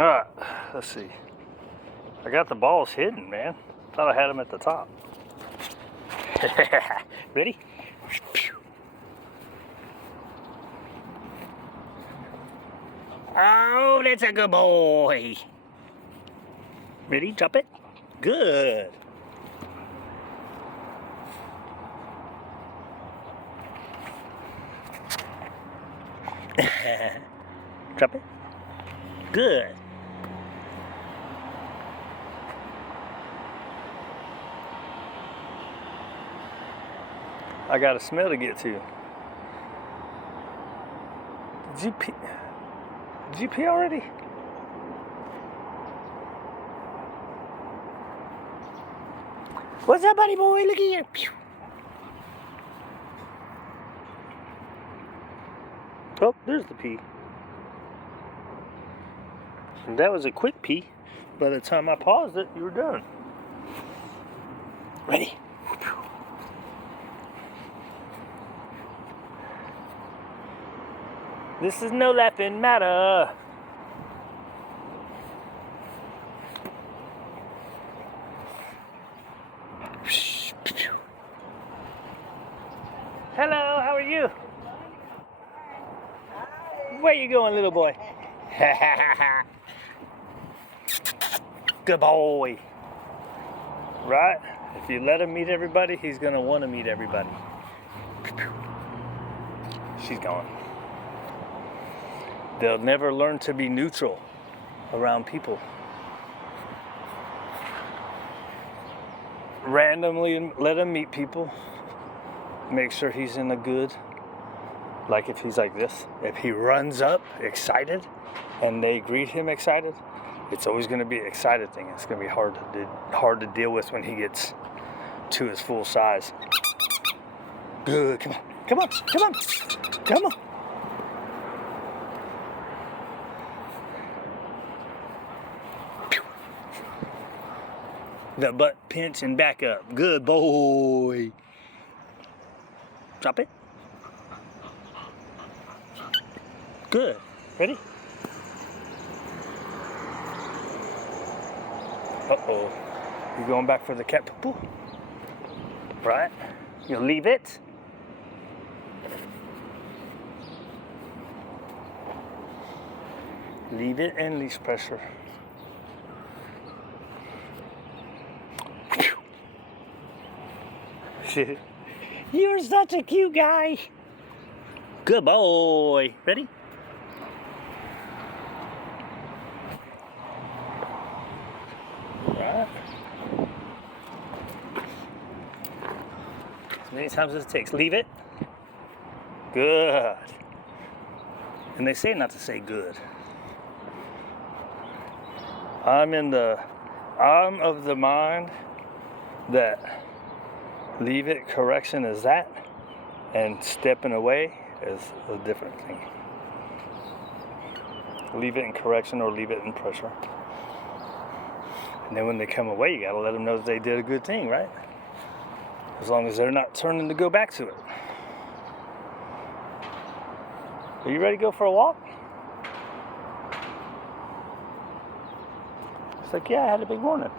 Alright, let's see. I got the balls hidden, man. Thought I had them at the top. Ready? Oh, that's a good boy. Ready? Drop it. Good. Drop it. Good. I got a smell to get to. Did you pee? Did you pee already? What's up, buddy boy? Look at you. Pew. Oh, there's the pee. And that was a quick pee. By the time I paused it, you were done. Ready? This is no laughing matter. Hello, how are you? Where you going, little boy? Good boy. Right? If you let him meet everybody, he's going to want to meet everybody. She's gone. They'll never learn to be neutral around people. Randomly let him meet people. Make sure he's in a good, like if he's like this, if he runs up excited and they greet him excited, it's always going to be an excited thing. It's going to be hard to deal with when he gets to his full size. Good. Come on. Come on. Come on. Come on. The butt pinch and back up. Good boy. Drop it. Good. Ready? Uh-oh. You going back for the cat poo-poo? Right? You'll leave it. Leave it and leash pressure. You're such a cute guy. Good boy. Ready? Right. As many times as it takes. Leave it. Good. And they say not to say good. I'm of the mind that leave it correction is that, and stepping away is a different thing. Leave it in correction or leave it in pressure. And then when they come away, you gotta let them know that they did a good thing, right? As long as they're not turning to go back to it. Are you ready to go for a walk? It's like, yeah, I had a big morning.